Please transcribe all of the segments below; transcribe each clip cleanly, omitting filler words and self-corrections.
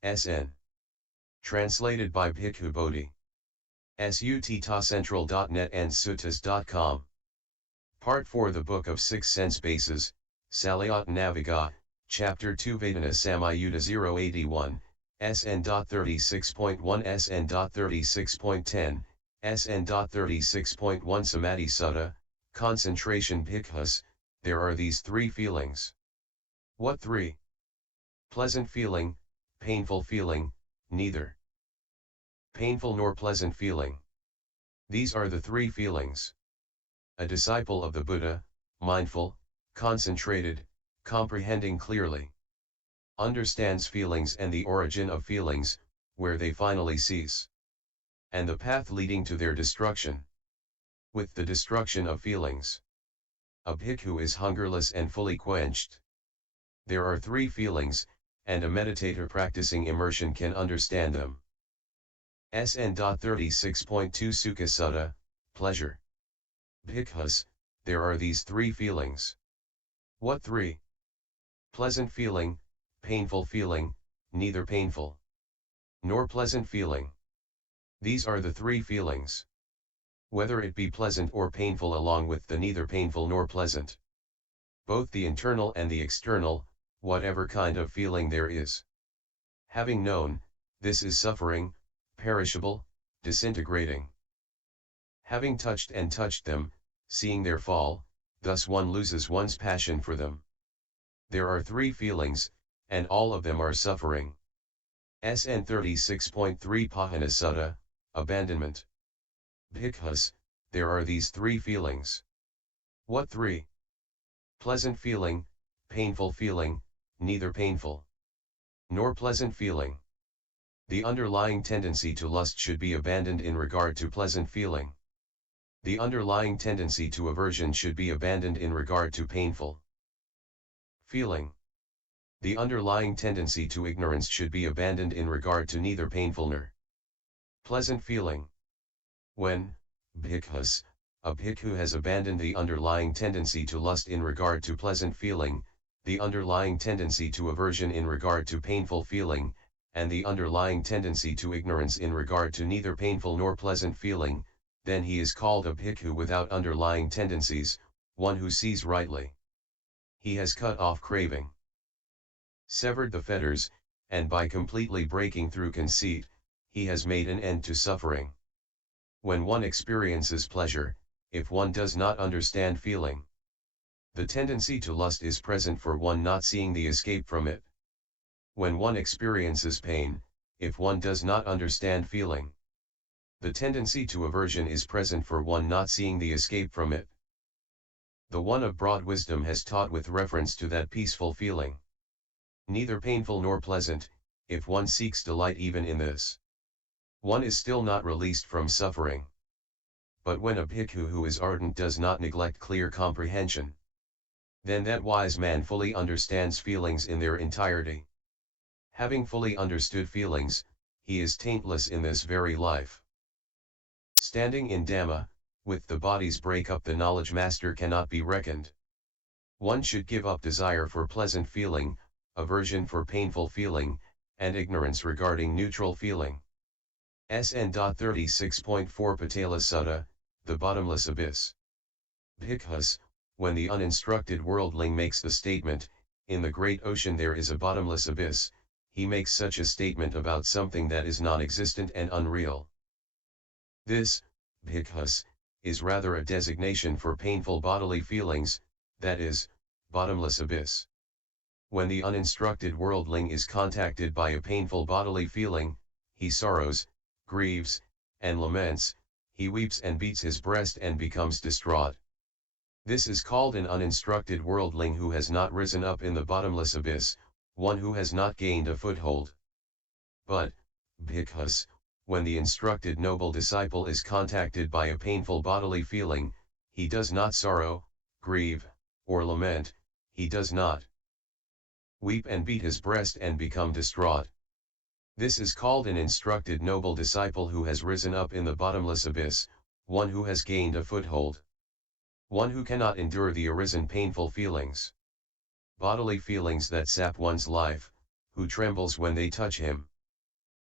SN. Translated by Bhikkhu Bodhi. Sutta.central.net and suttas.com. Part 4 The Book of Six Sense Bases, Salayatanavagga, Chapter 2 Vedana Samyutta 081, SN.36.1 SN.36.10, SN.36.1 Samadhi Sutta, Concentration Bhikkhus, there are these three feelings. What three? Pleasant feeling, painful feeling, neither painful nor pleasant feeling. These are the three feelings. A disciple of the Buddha, mindful, concentrated, comprehending clearly, understands feelings and the origin of feelings, where they finally cease, and the path leading to their destruction. With the destruction of feelings, a bhikkhu is hungerless and fully quenched. There are three feelings, and a meditator practicing immersion can understand them. SN.36.2 Sukha Sutta, Pleasure. Bhikkhus, there are these three feelings. What three? Pleasant feeling, painful feeling, neither painful nor pleasant feeling. These are the three feelings. Whether it be pleasant or painful, along with the neither painful nor pleasant. Both the internal and the external, whatever kind of feeling there is. Having known, this is suffering, perishable, disintegrating. Having touched them, seeing their fall, thus one loses one's passion for them. There are three feelings, and all of them are suffering. SN.36.3 Pahana Sutta, Abandonment. Bhikkhus, there are these three feelings. What three? Pleasant feeling, painful feeling, neither painful nor pleasant feeling. The underlying tendency to lust should be abandoned in regard to pleasant feeling. The underlying tendency to aversion should be abandoned in regard to painful feeling. The underlying tendency to ignorance should be abandoned in regard to neither painful nor pleasant feeling. When, bhikkhus, a bhikkhu has abandoned the underlying tendency to lust in regard to pleasant feeling, the underlying tendency to aversion in regard to painful feeling, and the underlying tendency to ignorance in regard to neither painful nor pleasant feeling, then he is called a bhikkhu without underlying tendencies, one who sees rightly. He has cut off craving, severed the fetters, and by completely breaking through conceit, he has made an end to suffering. When one experiences pleasure, if one does not understand feeling, the tendency to lust is present for one not seeing the escape from it. When one experiences pain, if one does not understand feeling, the tendency to aversion is present for one not seeing the escape from it. The one of broad wisdom has taught with reference to that peaceful feeling, neither painful nor pleasant. If one seeks delight even in this, one is still not released from suffering. But when a bhikkhu who is ardent does not neglect clear comprehension, then that wise man fully understands feelings in their entirety. Having fully understood feelings, he is taintless in this very life. Standing in Dhamma, with the body's break-up, the knowledge master cannot be reckoned. One should give up desire for pleasant feeling, aversion for painful feeling, and ignorance regarding neutral feeling. SN.36.4 Patala Sutta, the Bottomless Abyss. Bhikkhus, when the uninstructed worldling makes the statement, in the great ocean there is a bottomless abyss, he makes such a statement about something that is non-existent and unreal. This, bhikkhus, is rather a designation for painful bodily feelings, that is, bottomless abyss. When the uninstructed worldling is contacted by a painful bodily feeling, he sorrows, grieves, and laments, he weeps and beats his breast and becomes distraught. This is called an uninstructed worldling who has not risen up in the bottomless abyss, one who has not gained a foothold. But, bhikkhus, when the instructed noble disciple is contacted by a painful bodily feeling, he does not sorrow, grieve, or lament, he does not weep and beat his breast and become distraught. This is called an instructed noble disciple who has risen up in the bottomless abyss, one who has gained a foothold. One who cannot endure the arisen painful feelings, bodily feelings that sap one's life, who trembles when they touch him.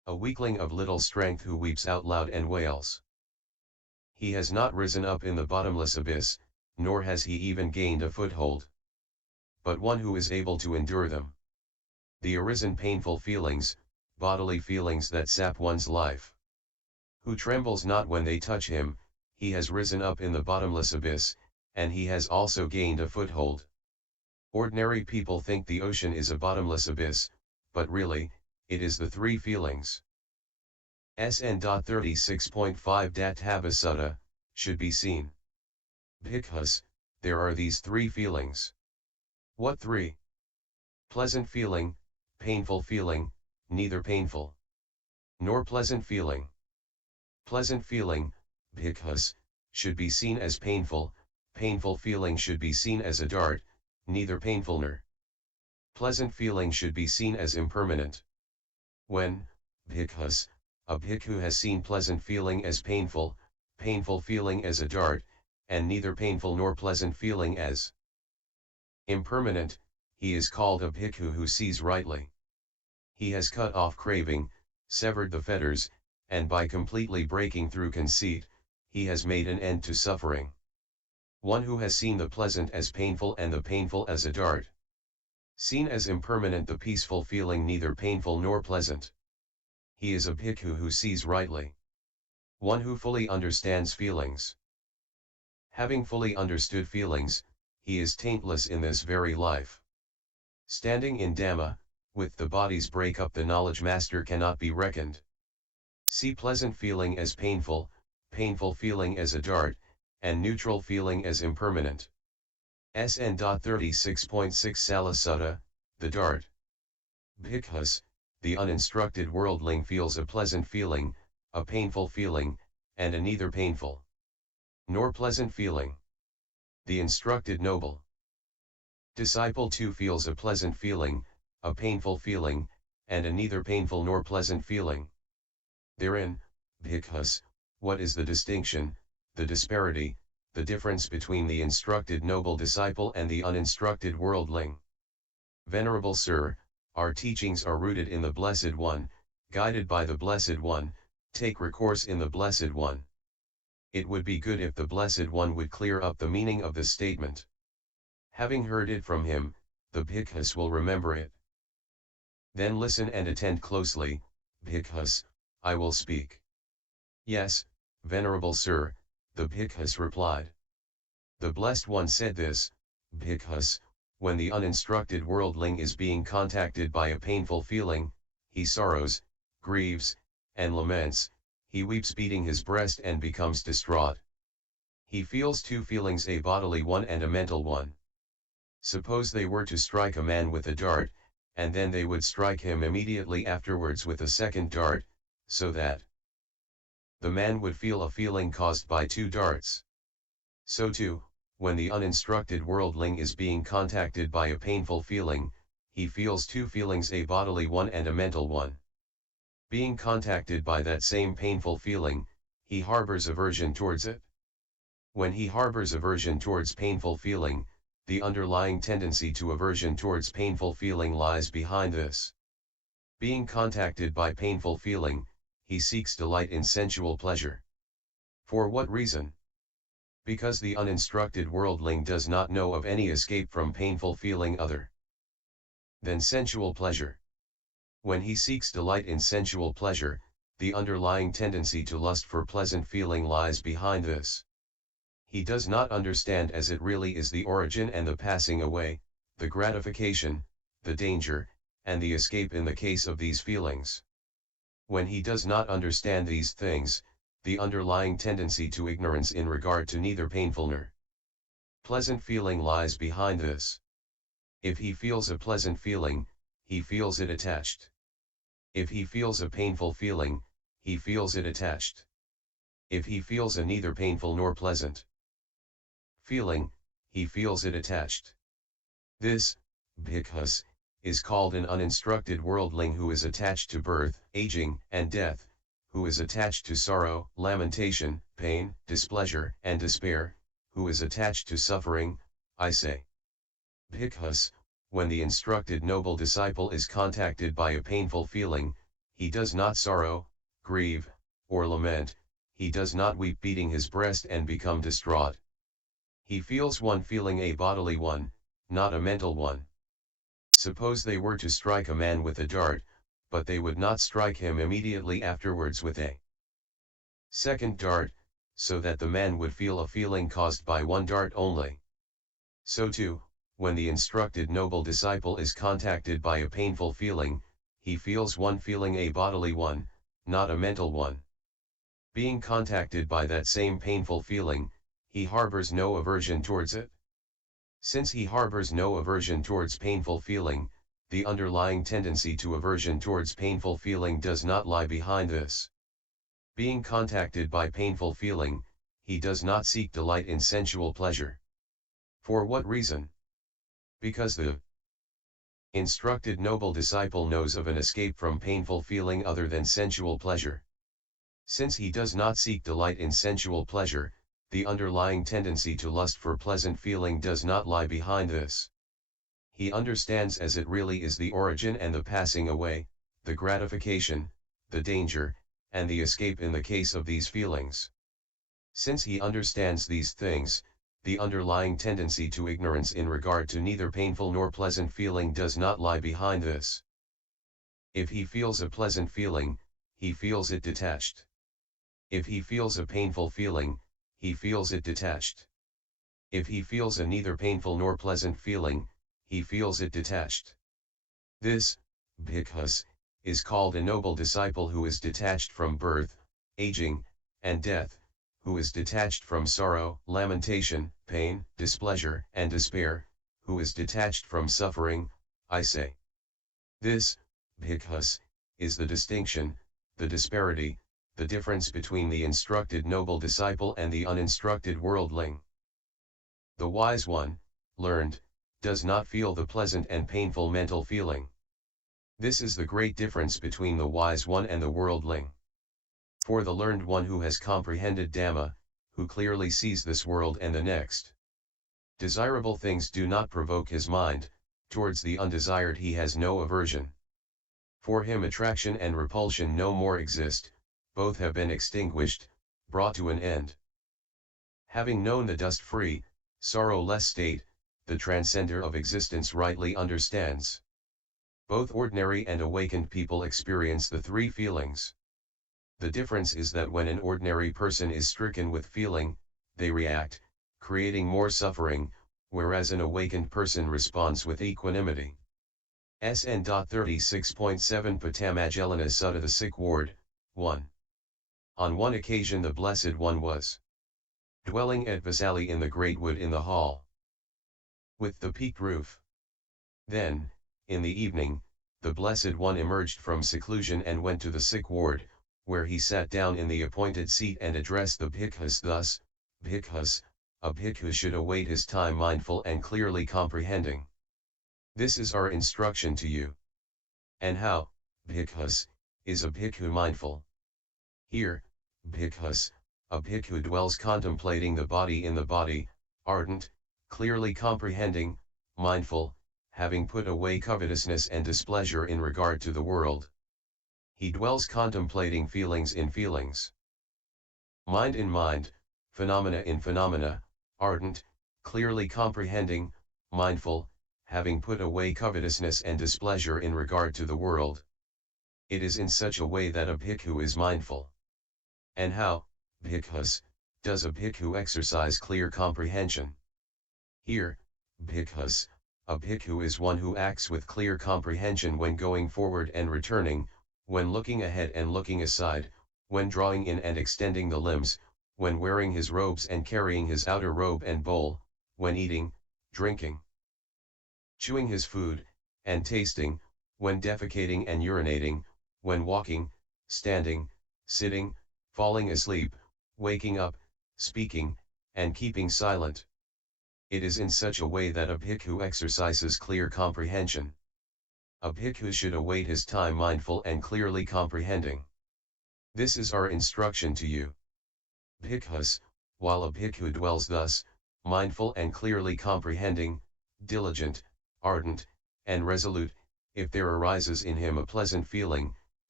A weakling of little strength who weeps out loud and wails. He has not risen up in the bottomless abyss, nor has he even gained a foothold. But one who is able to endure them. The arisen painful feelings, bodily feelings that sap one's life. Who trembles not when they touch him, he has risen up in the bottomless abyss, and he has also gained a foothold. Ordinary people think the ocean is a bottomless abyss, but really, it is the three feelings. SN.36.1-SN.36.10 should be seen. Bhikkhus, there are these three feelings. What three? Pleasant feeling, painful feeling, neither painful nor pleasant feeling. Pleasant feeling, bhikkhus, should be seen as painful, painful feeling should be seen as a dart, neither painful nor pleasant feeling should be seen as impermanent. When, bhikkhus, a bhikkhu has seen pleasant feeling as painful, painful feeling as a dart, and neither painful nor pleasant feeling as impermanent, he is called a bhikkhu who sees rightly. He has cut off craving, severed the fetters, and by completely breaking through conceit, he has made an end to suffering. One who has seen the pleasant as painful and the painful as a dart. Seen as impermanent the peaceful feeling neither painful nor pleasant. He is a bhikkhu who sees rightly. One who fully understands feelings. Having fully understood feelings, he is taintless in this very life. Standing in Dhamma, with the body's break up the knowledge master cannot be reckoned. See pleasant feeling as painful, painful feeling as a dart, and neutral feeling as impermanent. SN.36.6 Sutta, the dart. Bhikkhus, the uninstructed worldling feels a pleasant feeling, a painful feeling, and a neither painful nor pleasant feeling. The instructed noble disciple too feels a pleasant feeling, a painful feeling, and a neither painful nor pleasant feeling. Therein, bhikkhus, what is the distinction, the disparity, the difference between the instructed noble disciple and the uninstructed worldling? Venerable Sir, our teachings are rooted in the Blessed One, guided by the Blessed One, take recourse in the Blessed One. It would be good if the Blessed One would clear up the meaning of this statement. Having heard it from him, the bhikkhus will remember it. Then listen and attend closely, bhikkhus, I will speak. Yes, Venerable Sir, the bhikkhus replied. The Blessed One said this, bhikkhus, when the uninstructed worldling is being contacted by a painful feeling, he sorrows, grieves, and laments, he weeps beating his breast and becomes distraught. He feels two feelings, a bodily one and a mental one. Suppose they were to strike a man with a dart, and then they would strike him immediately afterwards with a second dart, so that the man would feel a feeling caused by two darts. So too, when the uninstructed worldling is being contacted by a painful feeling, he feels two feelings, a bodily one and a mental one. Being contacted by that same painful feeling, he harbors aversion towards it. When he harbors aversion towards painful feeling, the underlying tendency to aversion towards painful feeling lies behind this. Being contacted by painful feeling, he seeks delight in sensual pleasure. For what reason? Because the uninstructed worldling does not know of any escape from painful feeling other than sensual pleasure. When he seeks delight in sensual pleasure, the underlying tendency to lust for pleasant feeling lies behind this. He does not understand as it really is the origin and the passing away, the gratification, the danger, and the escape in the case of these feelings. When he does not understand these things, the underlying tendency to ignorance in regard to neither painful nor pleasant feeling lies behind this. If he feels a pleasant feeling, he feels it attached. If he feels a painful feeling, he feels it attached. If he feels a neither painful nor pleasant feeling, he feels it attached. This, bhikkhus, is called an uninstructed worldling who is attached to birth, aging, and death, who is attached to sorrow, lamentation, pain, displeasure, and despair, who is attached to suffering, I say. Bhikkhus, when the instructed noble disciple is contacted by a painful feeling, he does not sorrow, grieve, or lament, he does not weep beating his breast and become distraught. He feels one feeling, a bodily one, not a mental one. Suppose they were to strike a man with a dart, but they would not strike him immediately afterwards with a second dart, so that the man would feel a feeling caused by one dart only. So too, when the instructed noble disciple is contacted by a painful feeling, he feels one feeling, a bodily one, not a mental one. Being contacted by that same painful feeling, he harbors no aversion towards it. Since he harbors no aversion towards painful feeling, the underlying tendency to aversion towards painful feeling does not lie behind this. Being contacted by painful feeling, he does not seek delight in sensual pleasure. For what reason? Because the instructed noble disciple knows of an escape from painful feeling other than sensual pleasure. Since he does not seek delight in sensual pleasure, the underlying tendency to lust for pleasant feeling does not lie behind this. He understands as it really is the origin and the passing away, the gratification, the danger, and the escape in the case of these feelings. Since he understands these things, the underlying tendency to ignorance in regard to neither painful nor pleasant feeling does not lie behind this. If he feels a pleasant feeling, he feels it detached. If he feels a painful feeling, he feels it detached. If he feels a neither painful nor pleasant feeling, he feels it detached. This, Bhikkhus, is called a noble disciple who is detached from birth, aging, and death, who is detached from sorrow, lamentation, pain, displeasure, and despair, who is detached from suffering, I say. This, Bhikkhus, is the distinction, the disparity, the difference between the instructed noble disciple and the uninstructed worldling. The wise one, learned, does not feel the pleasant and painful mental feeling. This is the great difference between the wise one and the worldling. For the learned one who has comprehended Dhamma, who clearly sees this world and the next, desirable things do not provoke his mind, towards the undesired he has no aversion. For him attraction and repulsion no more exist, both have been extinguished, brought to an end. Having known the dust-free, sorrow-less state, the transcender of existence rightly understands. Both ordinary and awakened people experience the three feelings. The difference is that when an ordinary person is stricken with feeling, they react, creating more suffering, whereas an awakened person responds with equanimity. SN.36.1-SN.36.10 Sutta the Sick Ward, 1. On one occasion the Blessed One was dwelling at Vasali in the great wood in the hall with the peaked roof. Then, in the evening, the Blessed One emerged from seclusion and went to the sick ward, where he sat down in the appointed seat and addressed the Bhikkhus thus, Bhikkhus, a Bhikkhu should await his time mindful and clearly comprehending. This is our instruction to you. And how, Bhikkhus, is a Bhikkhu mindful? Here, Bhikkhus, a Bhikkhu dwells contemplating the body in the body, ardent, clearly comprehending, mindful, having put away covetousness and displeasure in regard to the world. He dwells contemplating feelings in feelings, mind in mind, phenomena in phenomena, ardent, clearly comprehending, mindful, having put away covetousness and displeasure in regard to the world. It is in such a way that a Bhikkhu is mindful. And how, Bhikkhus, does a Bhikkhu exercise clear comprehension? Here, Bhikkhus, a Bhikkhu is one who acts with clear comprehension when going forward and returning, when looking ahead and looking aside, when drawing in and extending the limbs, when wearing his robes and carrying his outer robe and bowl, when eating, drinking, chewing his food, and tasting, when defecating and urinating, when walking, standing, sitting, falling asleep, waking up, speaking, and keeping silent. It is in such a way that a Bhikkhu exercises clear comprehension. A Bhikkhu should await his time mindful and clearly comprehending. This is our instruction to you. Bhikkhus, while a Bhikkhu dwells thus, mindful and clearly comprehending, diligent, ardent, and resolute, if there arises in him a pleasant feeling,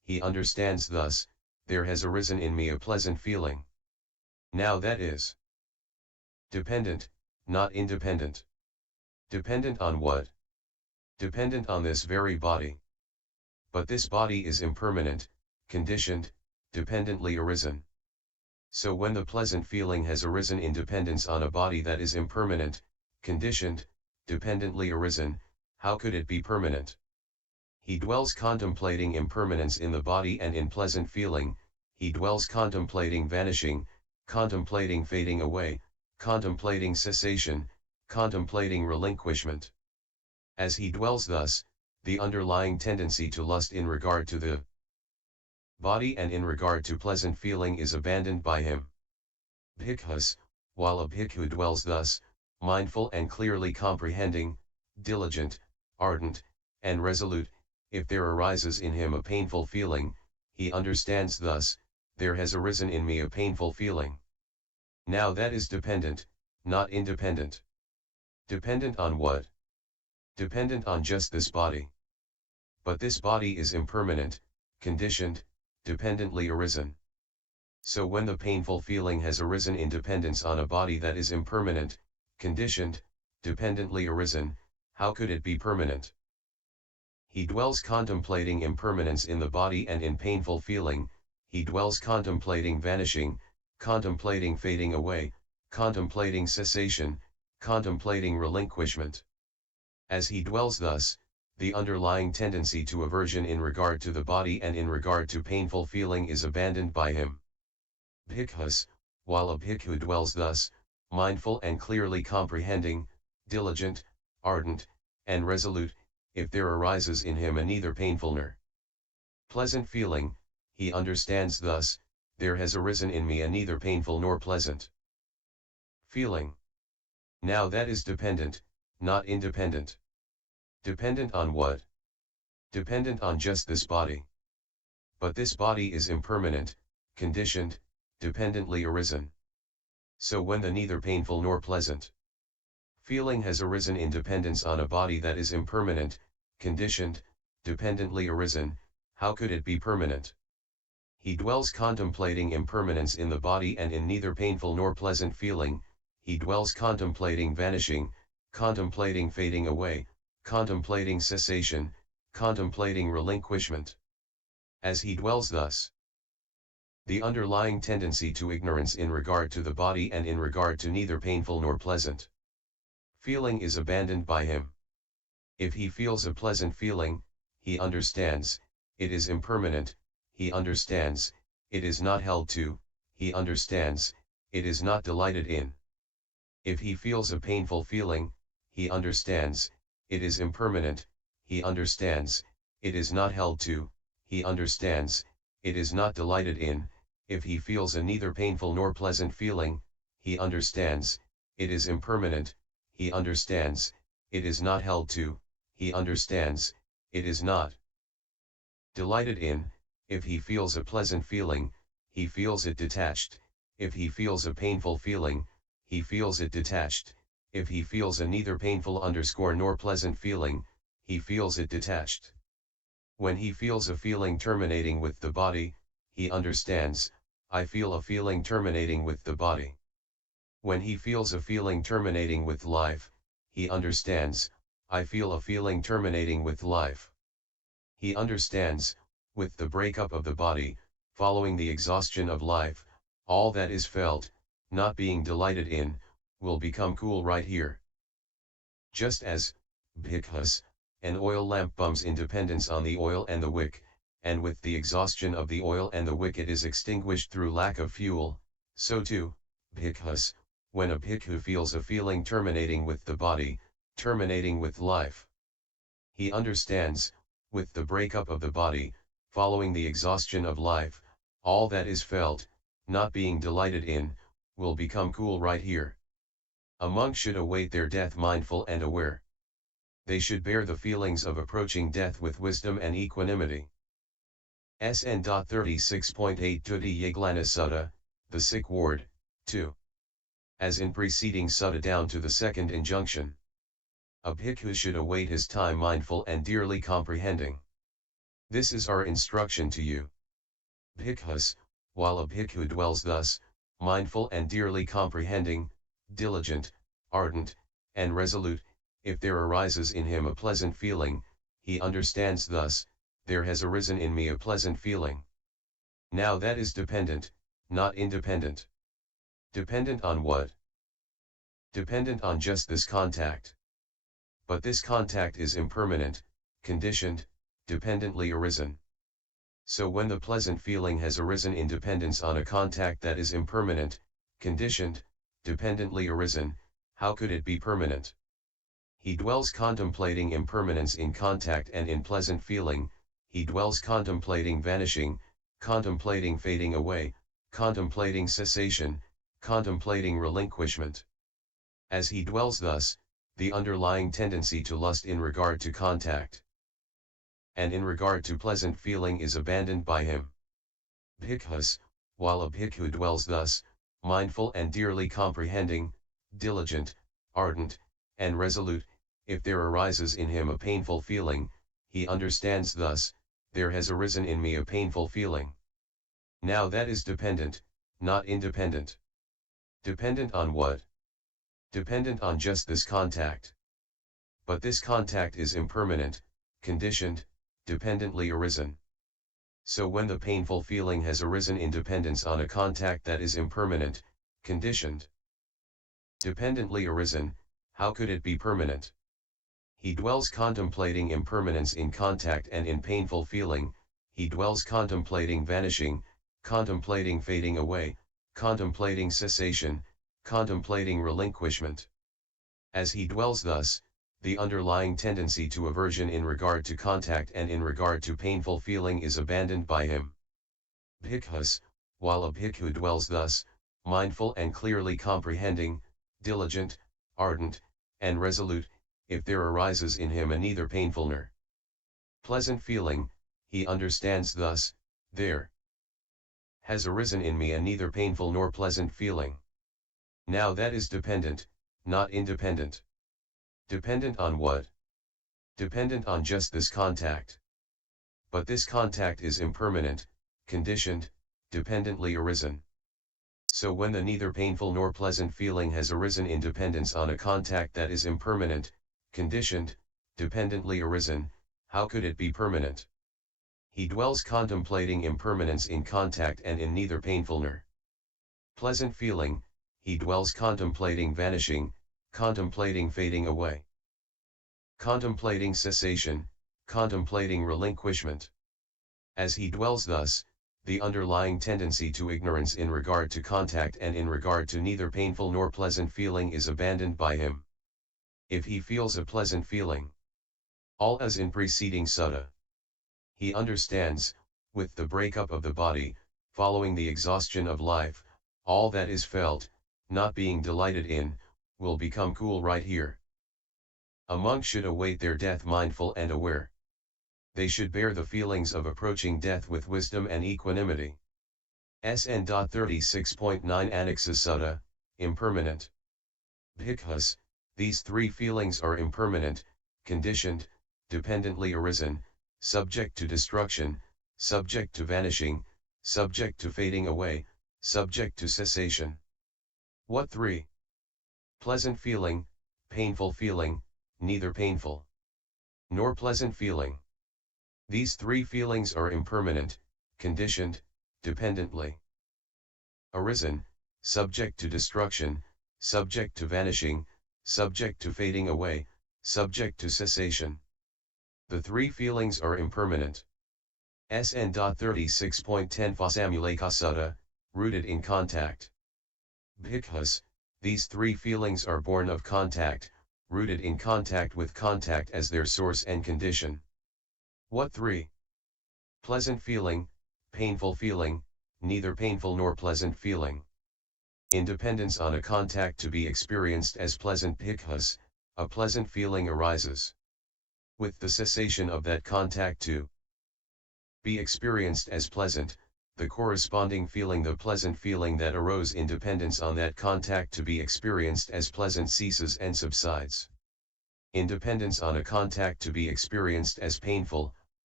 he understands thus, there has arisen in me a pleasant feeling. Now that is dependent, not independent. Dependent on what? Dependent on this very body. But this body is impermanent, conditioned, dependently arisen. So when the pleasant feeling has arisen in dependence on a body that is impermanent, conditioned, dependently arisen, how could it be permanent? He dwells contemplating impermanence in the body and in pleasant feeling, he dwells contemplating vanishing, contemplating fading away, contemplating cessation, contemplating relinquishment. As he dwells thus, the underlying tendency to lust in regard to the body and in regard to pleasant feeling is abandoned by him. Bhikkhus, while a bhikkhu dwells thus, mindful and clearly comprehending, diligent, ardent, and resolute, if there arises in him a painful feeling, he understands thus, there has arisen in me a painful feeling. Now that is dependent, not independent. Dependent on what? Dependent on just this body. But this body is impermanent, conditioned, dependently arisen. So when the painful feeling has arisen in dependence on a body that is impermanent, conditioned, dependently arisen, how could it be permanent? He dwells contemplating impermanence in the body and in painful feeling, he dwells contemplating vanishing, contemplating fading away, contemplating cessation, contemplating relinquishment. As he dwells thus, the underlying tendency to aversion in regard to the body and in regard to painful feeling is abandoned by him. Bhikkhus, while a bhikkhu dwells thus, mindful and clearly comprehending, diligent, ardent, and resolute, if there arises in him a neither painful nor pleasant feeling, he understands thus, there has arisen in me a neither painful nor pleasant feeling. Now that is dependent, not independent. Dependent on what? Dependent on just this body. But this body is impermanent, conditioned, dependently arisen. So when the neither painful nor pleasant feeling has arisen in dependence on a body that is impermanent, conditioned, dependently arisen, how could it be permanent? He dwells contemplating impermanence in the body and in neither painful nor pleasant feeling, he dwells contemplating vanishing, contemplating fading away, contemplating cessation, contemplating relinquishment. As he dwells thus, the underlying tendency to ignorance in regard to the body and in regard to neither painful nor pleasant feeling is abandoned by him. If he feels a pleasant feeling, he understands, it is impermanent, he understands, it is not held to, he understands, it is not delighted in. If he feels a painful feeling, he understands, it is impermanent, he understands, it is not held to, he understands, it is not delighted in. If he feels a neither painful nor pleasant feeling, he understands, it is impermanent, he understands, it is not held to, he understands, it is not delighted in. If he feels a pleasant feeling, he feels it detached, if he feels a painful feeling, he feels it detached, if he feels a neither painful nor pleasant feeling, he feels it detached. When he feels a feeling terminating with the body, he understands, I feel a feeling terminating with the body. When he feels a feeling terminating with life, he understands, I feel a feeling terminating with life. He understands, with the breakup of the body, following the exhaustion of life, all that is felt, not being delighted in, will become cool right here. Just as, Bhikkhus, an oil lamp bums in dependence on the oil and the wick, and with the exhaustion of the oil and the wick it is extinguished through lack of fuel, so too, Bhikkhus, when a bhikkhu feels a feeling terminating with the body, terminating with life, he understands, with the breakup of the body, following the exhaustion of life, all that is felt, not being delighted in, will become cool right here. A monk should await their death mindful and aware. They should bear the feelings of approaching death with wisdom and equanimity. SN.36.1-SN.36.10 Sutta, the sick ward, 2. As in preceding sutta down to the second injunction. A bhikkhu should await his time mindful and dearly comprehending. This is our instruction to you. Bhikkhus, while a bhikkhu dwells thus, mindful and dearly comprehending, diligent, ardent, and resolute, if there arises in him a pleasant feeling, he understands thus, there has arisen in me a pleasant feeling. Now that is dependent, not independent. Dependent on what? Dependent on just this contact. But this contact is impermanent, conditioned, dependently arisen. So when the pleasant feeling has arisen in dependence on a contact that is impermanent, conditioned, dependently arisen, how could it be permanent? He dwells contemplating impermanence in contact and in pleasant feeling, he dwells contemplating vanishing, contemplating fading away, contemplating cessation, contemplating relinquishment. As he dwells thus, the underlying tendency to lust in regard to contact and in regard to pleasant feeling is abandoned by him. Bhikkhus, while a bhikkhu dwells thus, mindful and dearly comprehending, diligent, ardent, and resolute, if there arises in him a painful feeling, he understands thus, there has arisen in me a painful feeling. Now that is dependent, not independent. Dependent on what? Dependent on just this contact. But this contact is impermanent, conditioned, dependently arisen. So when the painful feeling has arisen in dependence on a contact that is impermanent, conditioned, dependently arisen, how could it be permanent? He dwells contemplating impermanence in contact and in painful feeling, he dwells contemplating vanishing, contemplating fading away, contemplating cessation, contemplating relinquishment. As he dwells thus, the underlying tendency to aversion in regard to contact and in regard to painful feeling is abandoned by him. Bhikkhus, while a bhikkhu dwells thus, mindful and clearly comprehending, diligent, ardent, and resolute, if there arises in him a neither painful nor pleasant feeling, he understands thus, there has arisen in me a neither painful nor pleasant feeling. Now that is dependent, not independent. Dependent on what? Dependent on just this contact. But this contact is impermanent, conditioned, dependently arisen. So when the neither painful nor pleasant feeling has arisen in dependence on a contact that is impermanent, conditioned, dependently arisen, how could it be permanent? He dwells contemplating impermanence in contact and in neither painful nor pleasant feeling, he dwells contemplating vanishing, contemplating fading away, contemplating cessation, contemplating relinquishment. As he dwells thus, the underlying tendency to ignorance in regard to contact and in regard to neither painful nor pleasant feeling is abandoned by him. If he feels a pleasant feeling, all as in preceding sutta, he understands, with the breakup of the body, following the exhaustion of life, all that is felt, not being delighted in, will become cool right here. A monk should await their death mindful and aware. They should bear the feelings of approaching death with wisdom and equanimity. SN.36.1-SN.36.10 Sutta, impermanent. Bhikkhus, these three feelings are impermanent, conditioned, dependently arisen, subject to destruction, subject to vanishing, subject to fading away, subject to cessation. What three? Pleasant feeling, painful feeling, neither painful nor pleasant feeling. These three feelings are impermanent, conditioned, dependently arisen, subject to destruction, subject to vanishing, subject to fading away, subject to cessation. The three feelings are impermanent. SN.36.10 Samyutta Sutta, rooted in contact. Bhikkhus, these three feelings are born of contact, rooted in contact with contact as their source and condition. What three? Pleasant feeling, painful feeling, neither painful nor pleasant feeling. Independence on a contact to be experienced as pleasant. Bhikkhus, a pleasant feeling arises. With the cessation of that contact to be experienced as pleasant, the corresponding feeling, the pleasant feeling that arose in dependence on that contact to be experienced as pleasant, ceases and subsides. Independence on a contact to be experienced as painful,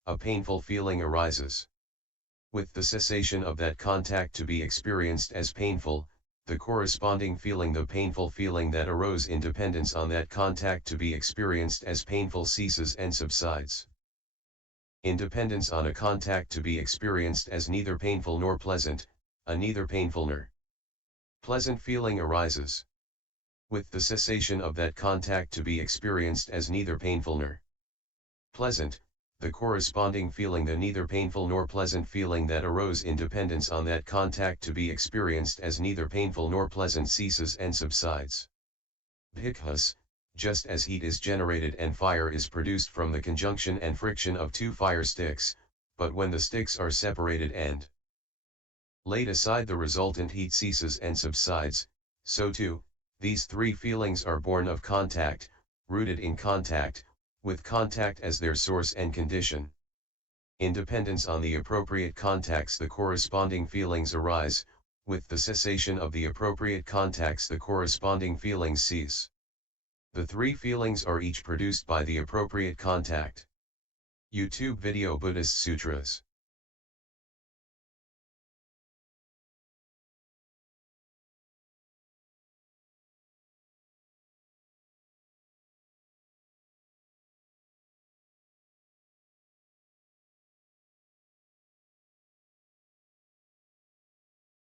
a painful feeling arises. With the cessation of that contact to be experienced as painful, the corresponding feeling, the painful feeling that arose in dependence on that contact to be experienced as painful, ceases and subsides. In dependence on a contact to be experienced as neither painful nor pleasant, a neither painful nor pleasant feeling arises. With the cessation of that contact to be experienced as neither painful nor pleasant, the corresponding feeling, the neither painful nor pleasant feeling that arose in dependence on that contact to be experienced as neither painful nor pleasant, ceases and subsides. Bhikkhus, just as heat is generated and fire is produced from the conjunction and friction of two fire sticks, but when the sticks are separated and laid aside the resultant heat ceases and subsides, so too, these three feelings are born of contact, rooted in contact, with contact as their source and condition. In dependence on the appropriate contacts the corresponding feelings arise, with the cessation of the appropriate contacts the corresponding feelings cease. The three feelings are each produced by the appropriate contact. YouTube video Buddhist Sutras.